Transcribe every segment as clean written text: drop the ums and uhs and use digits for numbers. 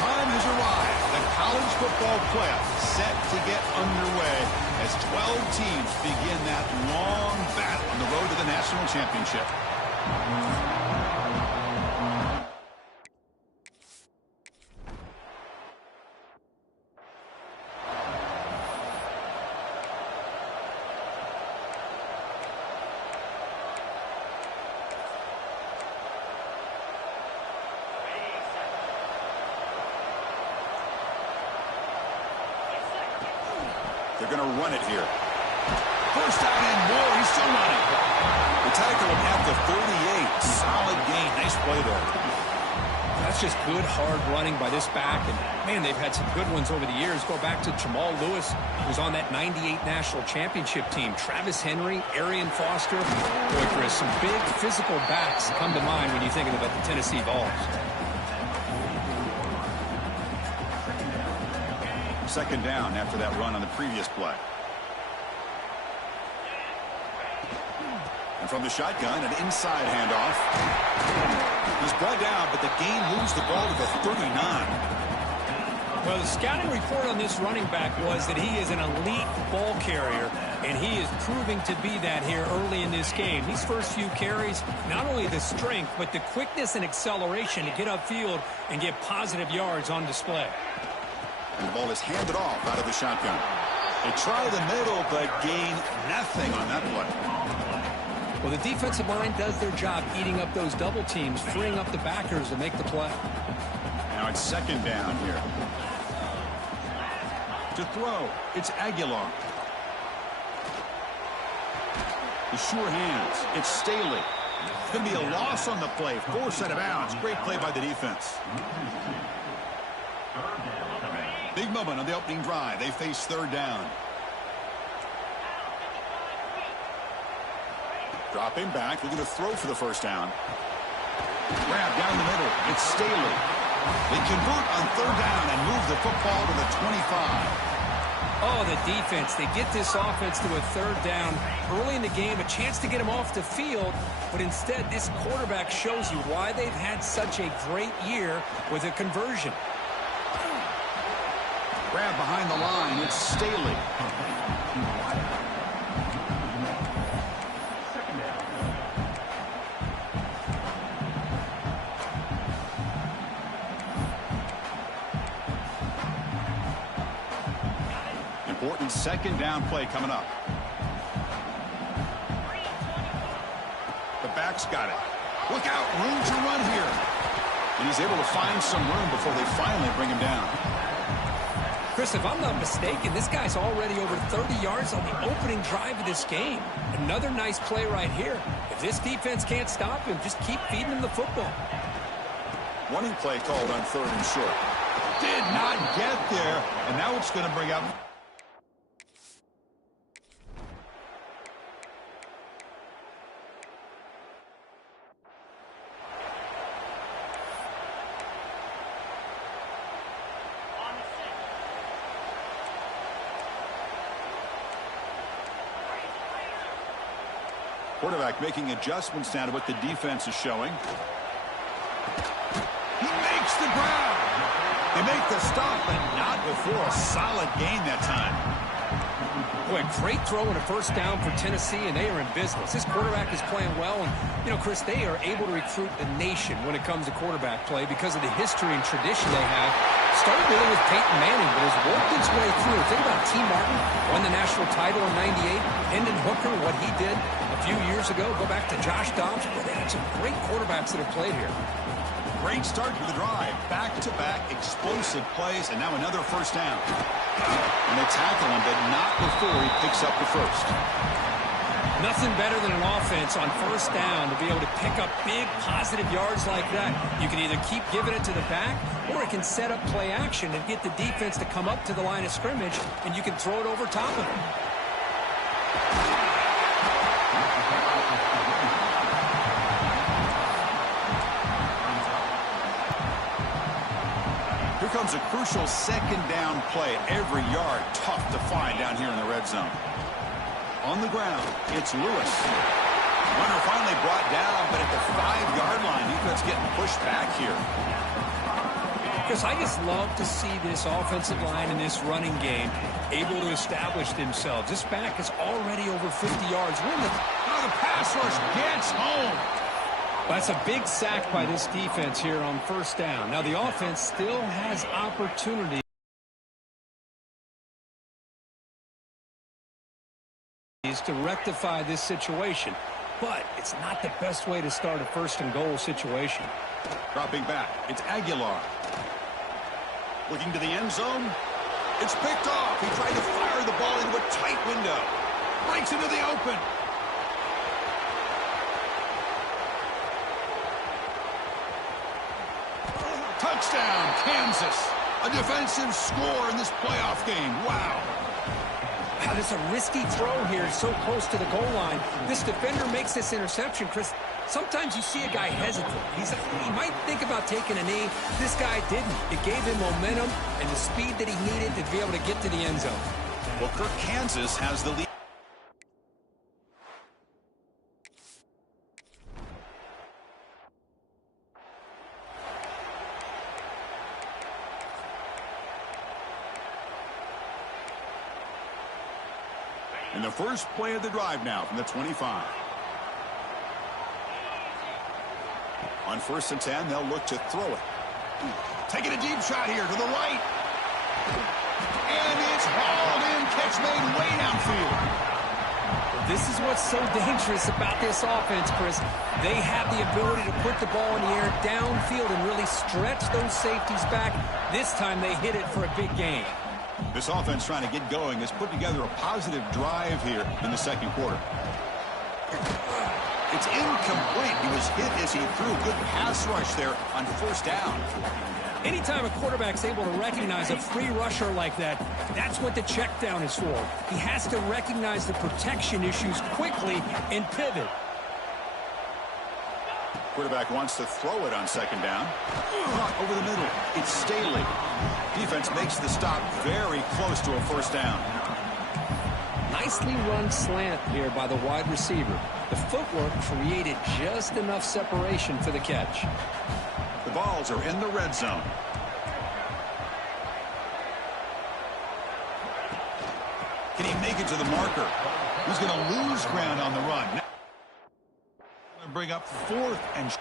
time has arrived. The college football playoff set to get underway as 12 teams begin that long battle on the road to the national championship. They're going to run it here. First down and more. He's still running. The tackle him at the 38. Solid gain. Nice play there. That's just good, hard running by this back. And, man, they've had some good ones over the years. Go back to Jamal Lewis, who's on that 98 national championship team. Travis Henry, Arian Foster. Boy, Chris, some big physical backs come to mind when you think about the Tennessee Vols. Second down after that run on the previous play. And from the shotgun, an inside handoff. He's brought down, but the gain moves the ball to the 39. Well, the scouting report on this running back was that he is an elite ball carrier, and he is proving to be that here early in this game. These first few carries, not only the strength, but the quickness and acceleration to get upfield and get positive yards on display. And the ball is handed off out of the shotgun. They try the middle, but gain nothing on that play. Well, the defensive line does their job eating up those double teams, freeing up the backers to make the play. Now it's second down here. To throw, it's Aguilar. The sure hands, it's Staley. It's going to be a loss on the play. Force out of bounds. Great play by the defense. Big moment on the opening drive. They face third down. Dropping back. They're going to throw for the first down. Grab down the middle. It's Staley. They convert on third down and move the football to the 25. Oh, the defense. They get this offense to a third down early in the game, a chance to get them off the field, but instead this quarterback shows you why they've had such a great year with a conversion. Grab behind the line. It's Staley. Important second down play coming up. The back's got it. Look out. Room to run here. And he's able to find some room before they finally bring him down. Chris, if I'm not mistaken, this guy's already over 30 yards on the opening drive of this game. Another nice play right here. If this defense can't stop him, just keep feeding him the football. Running play called on third and short. Did not get there, and now it's going to bring up. Quarterback making adjustments now to what the defense is showing. He makes the grab. They make the stop, but not before a solid gain that time. Boy, great throw and a first down for Tennessee, and they are in business. This quarterback is playing well, and, you know, Chris, they are able to recruit the nation when it comes to quarterback play because of the history and tradition they have. Started really with Peyton Manning, but has worked its way through. Think about T. Martin, won the national title in '98. Hendon Hooker, what he did a few years ago. Go back to Josh Dobbs. Boy, they had some great quarterbacks that have played here. Great start to the drive. Back-to-back explosive plays, and now another first down. And they tackle him, but not before he picks up the first. Nothing better than an offense on first down to be able to pick up big positive yards like that. You can either keep giving it to the back, or it can set up play action and get the defense to come up to the line of scrimmage, and you can throw it over top of them. Here comes a crucial second down play. Every yard tough to find down here in the red zone. On the ground, it's Lewis. Runner finally brought down, but at the 5-yard line, defense getting pushed back here. Chris, I just love to see this offensive line and this running game able to establish themselves. This back is already over 50 yards. Oh, the pass rush gets home. That's a big sack by this defense here on first down. Now, the offense still has opportunity to rectify this situation, but it's not the best way to start a first and goal situation. Dropping back, it's Aguilar. Looking to the end zone. It's picked off. He tried to fire the ball into a tight window. Breaks into the open. Touchdown, Kansas. A defensive score in this playoff game. Wow. Wow, this is a risky throw here, so close to the goal line. This defender makes this interception, Chris. Sometimes you see a guy hesitate. He might think about taking a knee. This guy didn't. It gave him momentum and the speed that he needed to be able to get to the end zone. Well, Kirk, Kansas has the lead. In the first play of the drive now from the 25. On 1st and 10, they'll look to throw it. Taking a deep shot here to the right. And it's hauled in. Catch made way downfield. This is what's so dangerous about this offense, Chris. They have the ability to put the ball in the air downfield and really stretch those safeties back. This time they hit it for a big gain. This offense trying to get going has put together a positive drive here in the second quarter. It's incomplete. He was hit as he threw. Good pass rush there on first down. Anytime a quarterback's able to recognize a free rusher like that, that's what the check down is for. He has to recognize the protection issues quickly and pivot. Quarterback wants to throw it on second down. Over the middle. It's Staley. Defense makes the stop very close to a first down. Nicely run slant here by the wide receiver. The footwork created just enough separation for the catch. The balls are in the red zone. Can he make it to the marker? He's going to lose ground on the run. Now, bring up 4th and...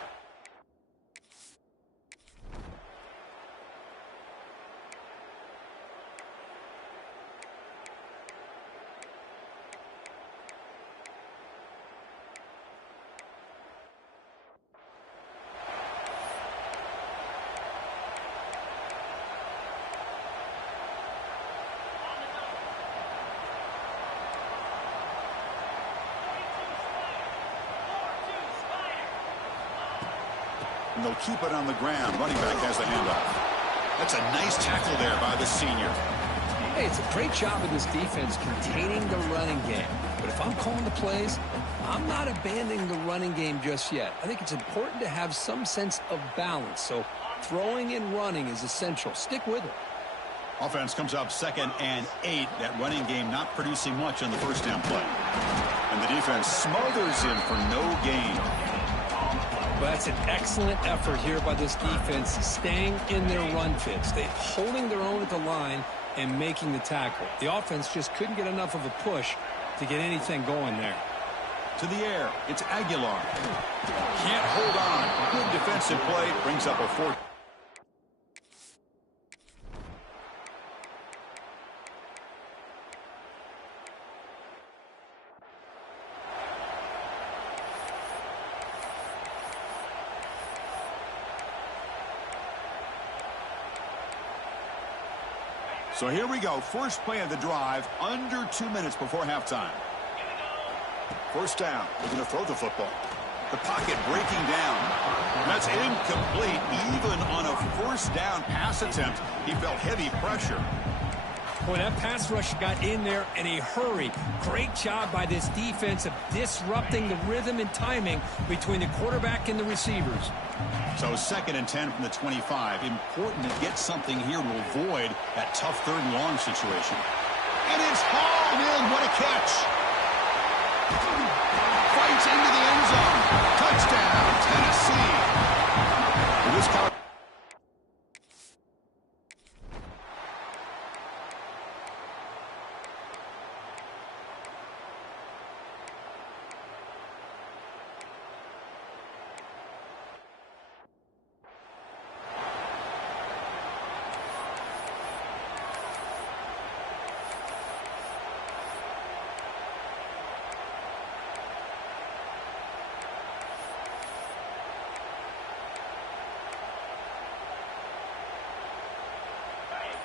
And they'll keep it on the ground. Running back has the handoff. That's a nice tackle there by the senior. Hey, it's a great job of this defense containing the running game. But if I'm calling the plays, I'm not abandoning the running game just yet. I think it's important to have some sense of balance. So throwing and running is essential. Stick with it. Offense comes up 2nd and 8. That running game not producing much on the first down play. And the defense smothers him for no gain. Well, that's an excellent effort here by this defense, staying in their run fits. They're holding their own at the line and making the tackle. The offense just couldn't get enough of a push to get anything going there. To the air, it's Aguilar. Can't hold on. Good defensive play. Brings up a 4th. So here we go. First play of the drive, under 2 minutes before halftime. First down. They're going to throw the football. The pocket breaking down. That's incomplete. Even on a first down pass attempt, he felt heavy pressure. Boy, that pass rush got in there in a hurry. Great job by this defense of disrupting the rhythm and timing between the quarterback and the receivers. So 2nd and 10 from the 25. Important to get something here to avoid that tough 3rd and long situation. And it's hauled in. What a catch. Fights into the end zone. Touchdown, Tennessee. This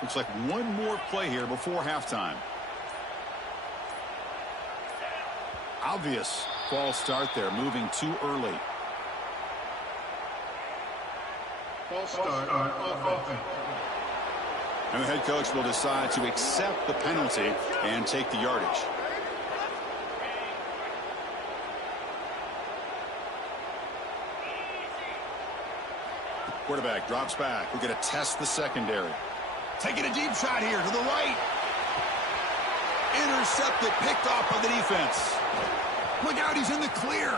Looks like one more play here before halftime. Obvious false start there, moving too early. False start on offense. And the head coach will decide to accept the penalty and take the yardage. Quarterback drops back. We're going to test the secondary. Taking a deep shot here to the right. Intercepted, picked off by the defense. Look out, he's in the clear.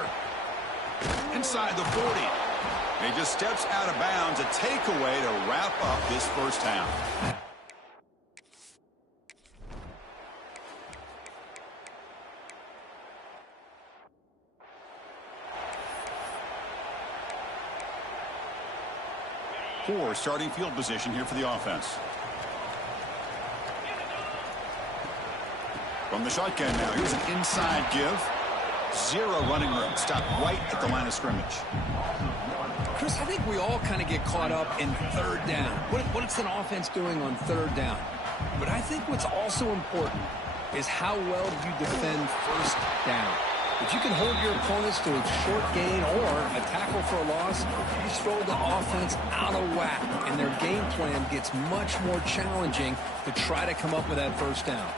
Inside the 40. He just steps out of bounds, a takeaway to wrap up this first half. Poor starting field position here for the offense. From the shotgun now, here's an inside give. Zero running room. Stop right at the line of scrimmage. Chris, I think we all kind of get caught up in third down. What's an offense doing on third down? But I think what's also important is how well you defend first down. If you can hold your opponents to a short gain or a tackle for a loss, you throw the offense out of whack, and their game plan gets much more challenging to try to come up with that first down.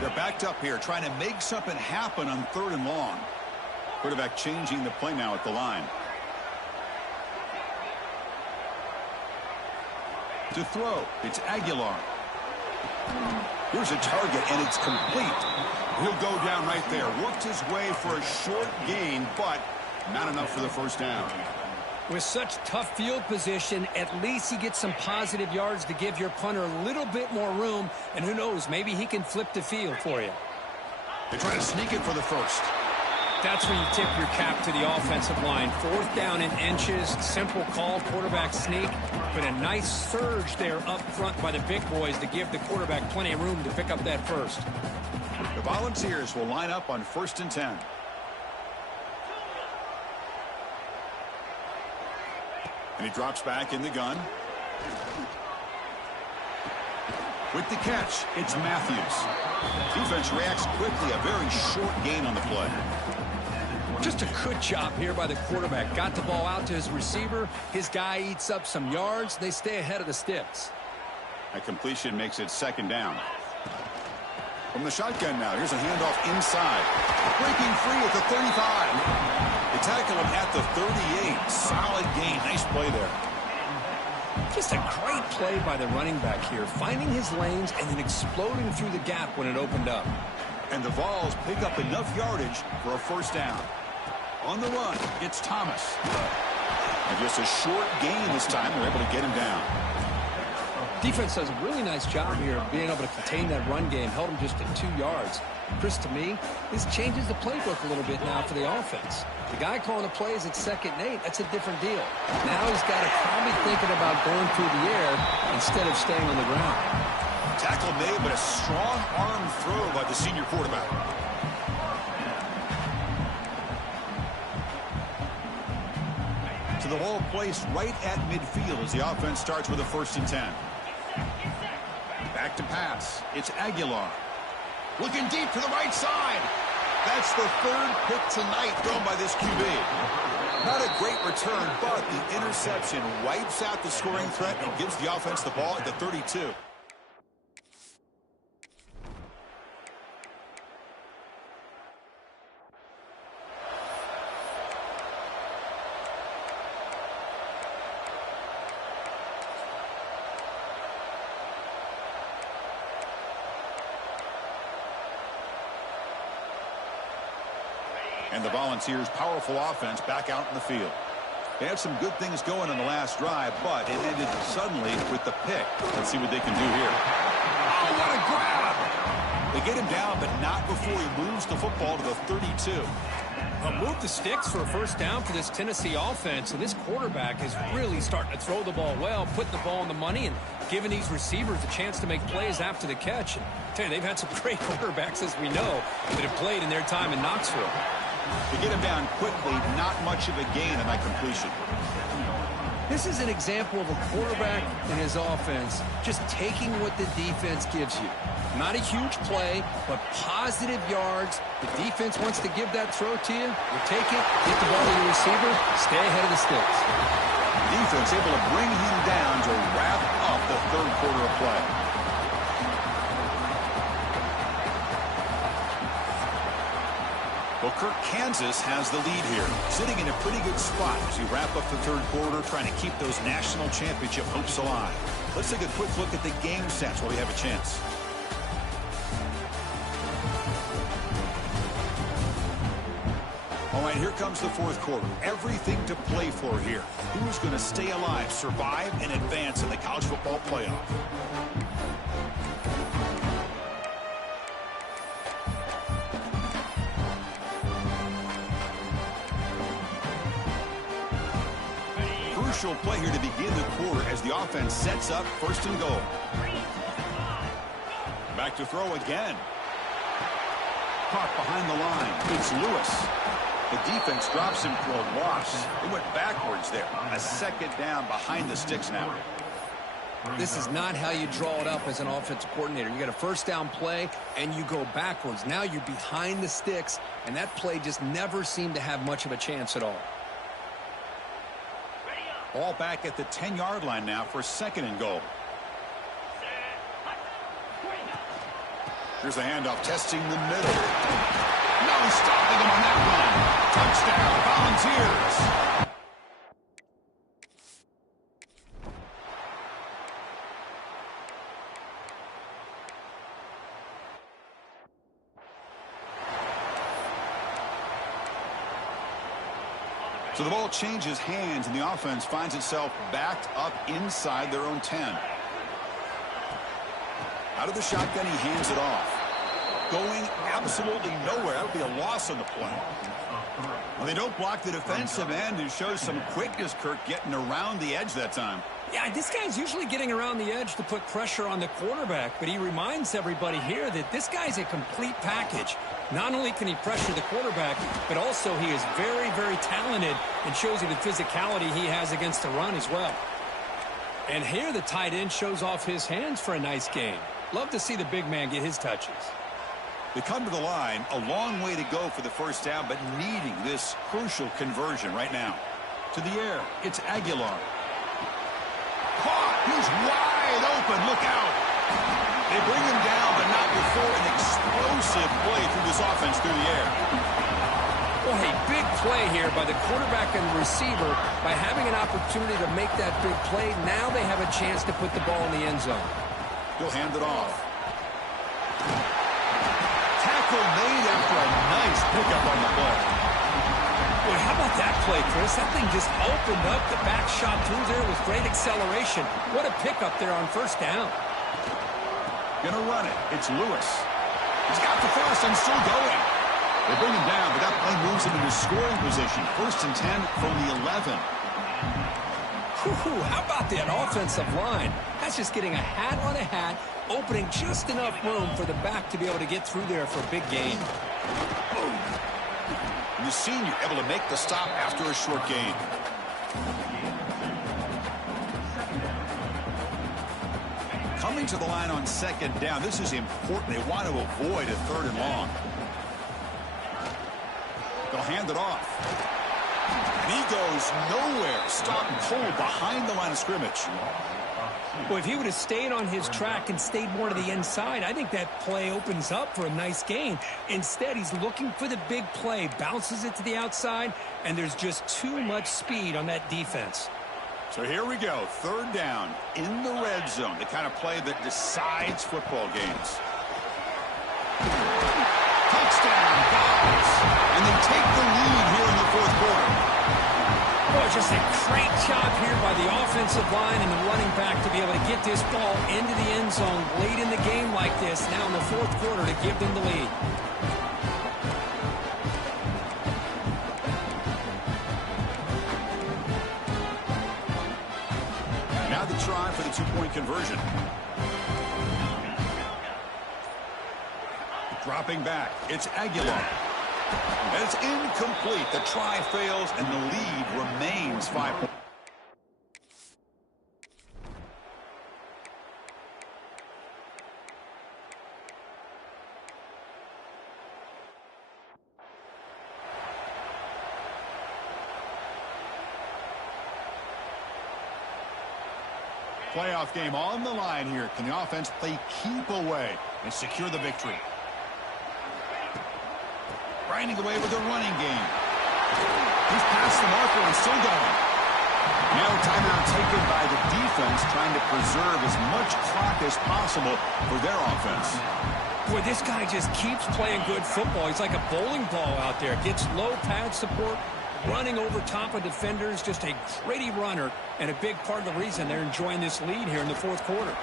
They're backed up here, trying to make something happen on third and long. Quarterback changing the play now at the line. To throw, it's Aguilar. Here's a target, and it's complete. He'll go down right there. Worked his way for a short gain, but not enough for the first down. With such tough field position, at least he gets some positive yards to give your punter a little bit more room, and who knows, maybe he can flip the field for you. They try to sneak it for the first. That's where you tip your cap to the offensive line. Fourth down in inches, simple call, quarterback sneak, but a nice surge there up front by the big boys to give the quarterback plenty of room to pick up that first. The Volunteers will line up on 1st and 10. And he drops back in the gun. With the catch, it's Matthews. Defense reacts quickly, a very short gain on the play. Just a good job here by the quarterback. Got the ball out to his receiver. His guy eats up some yards. They stay ahead of the sticks. That completion makes it second down. From the shotgun now, here's a handoff inside. Breaking free at the 35. They tackle him at the 38. Solid gain. Nice play there. Just a great play by the running back here, finding his lanes and then exploding through the gap when it opened up. And the Vols pick up enough yardage for a first down. On the run, it's Thomas. And just a short gain this time. They're able to get him down. Defense does a really nice job here of being able to contain that run game. Held him just at 2 yards. Chris, to me, this changes the playbook a little bit now for the offense. The guy calling the plays at 2nd and 8, that's a different deal. Now he's got to probably thinking about going through the air instead of staying on the ground. Tackle made, but a strong arm throw by the senior quarterback. To the ball placed right at midfield as the offense starts with a 1st and 10. Back to pass. It's Aguilar. Looking deep to the right side. That's the 3rd pick tonight thrown by this QB. Not a great return, but the interception wipes out the scoring threat and gives the offense the ball at the 32. And the Volunteers' powerful offense back out in the field. They had some good things going on the last drive, but it ended suddenly with the pick. Let's see what they can do here. Oh, what a grab! They get him down, but not before he moves the football to the 32. Move the sticks for a first down for this Tennessee offense, and this quarterback is really starting to throw the ball well, putting the ball on the money, and giving these receivers a chance to make plays after the catch. And I tell you, they've had some great quarterbacks, as we know, that have played in their time in Knoxville. To get him down quickly, not much of a gain on that completion. This is an example of a quarterback and his offense just taking what the defense gives you. Not a huge play, but positive yards. The defense wants to give that throw to you. You take it, get the ball to your receiver, stay ahead of the sticks. Defense able to bring him down to wrap up the third quarter of play. Well, Kirk, Kansas has the lead here, sitting in a pretty good spot as we wrap up the third quarter, trying to keep those national championship hopes alive. Let's take a quick look at the game stats while we have a chance. All right, here comes the fourth quarter. Everything to play for here. Who's going to stay alive, survive, and advance in the college football playoff? Crucial play here to begin the quarter as the offense sets up first and goal. Back to throw again. Caught behind the line. It's Lewis. The defense drops him for a loss. It went backwards there. A second down behind the sticks now. This is not how you draw it up as an offensive coordinator. You got a first down play, and you go backwards. Now you're behind the sticks, and that play just never seemed to have much of a chance at all. Ball back at the 10-yard line now for second and goal. Here's the handoff, testing the middle. No stopping him on that one. Touchdown, Volunteers. So the ball changes hands, and the offense finds itself backed up inside their own 10. Out of the shotgun, he hands it off. Going absolutely nowhere. That would be a loss on the play. Well, they don't block the defensive end and shows some quickness, Kirk, getting around the edge that time. Yeah, this guy's usually getting around the edge to put pressure on the quarterback, but he reminds everybody here that this guy's a complete package. Not only can he pressure the quarterback, but also he is very, very talented and shows you the physicality he has against the run as well. And here the tight end shows off his hands for a nice game. Love to see the big man get his touches. They come to the line, a long way to go for the first down, but needing this crucial conversion right now. To the air, it's Aguilar. Caught! He's wide open. Look out! They bring him down, but not before an explosive play through this offense through the air. Well, a big play here by the quarterback and the receiver by having an opportunity to make that big play. Now they have a chance to put the ball in the end zone. He'll hand it off. Tackle made after a nice pickup on the play. Boy, how about that play, Chris? That thing just opened up. The back shot through there with great acceleration. What a pickup there on first down. Gonna run it. It's Lewis. He's got the first and still going. They bring him down, but that play moves him into scoring position. First and 10 from the 11. Whew, how about that offensive line? That's just getting a hat on a hat, opening just enough room for the back to be able to get through there for a big gain. And the senior able to make the stop after a short gain. Coming to the line on second down. This is important. They want to avoid a third and long. They'll hand it off. And he goes nowhere. Stopped cold behind the line of scrimmage. Well, if he would have stayed on his track and stayed more to the inside, I think that play opens up for a nice gain. Instead, he's looking for the big play, bounces it to the outside, and there's just too much speed on that defense. So here we go. Third down in the red zone. The kind of play that decides football games. Touchdown, guys. And they take the lead here in the fourth quarter. Boy, just a great job here by the offensive line and the running back to be able to get this ball into the end zone late in the game like this, now in the fourth quarter, to give them the lead. Now the try for the two-point conversion. Dropping back, it's Aguilar. And it's incomplete. The try fails, and the lead remains 5 points. Playoff game on the line here. Can the offense play keep away and secure the victory? Grinding away with a running game. He's past the marker and still going. Now a timeout taken by the defense, trying to preserve as much clock as possible for their offense. Boy, this guy just keeps playing good football. He's like a bowling ball out there. Gets low pad support, running over top of defenders. Just a gritty runner, and a big part of the reason they're enjoying this lead here in the fourth quarter.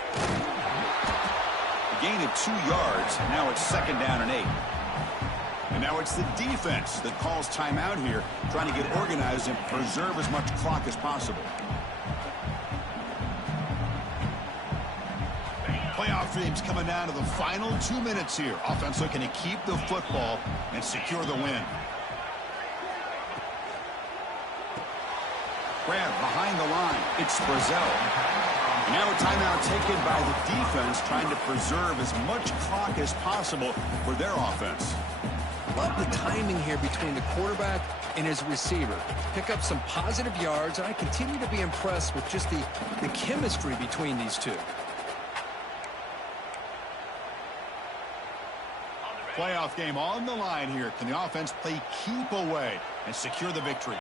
A gain of 2 yards. Now it's 2nd down and 8. And now it's the defense that calls timeout here, trying to get organized and preserve as much clock as possible. Playoff dreams coming down to the final 2 minutes here. Offense looking to keep the football and secure the win. Grab behind the line. It's Brazel. Now a timeout taken by the defense, trying to preserve as much clock as possible for their offense. Love the timing here between the quarterback and his receiver. Pick up some positive yards, and I continue to be impressed with just the chemistry between these two. Playoff game on the line here. Can the offense play keep away and secure the victory?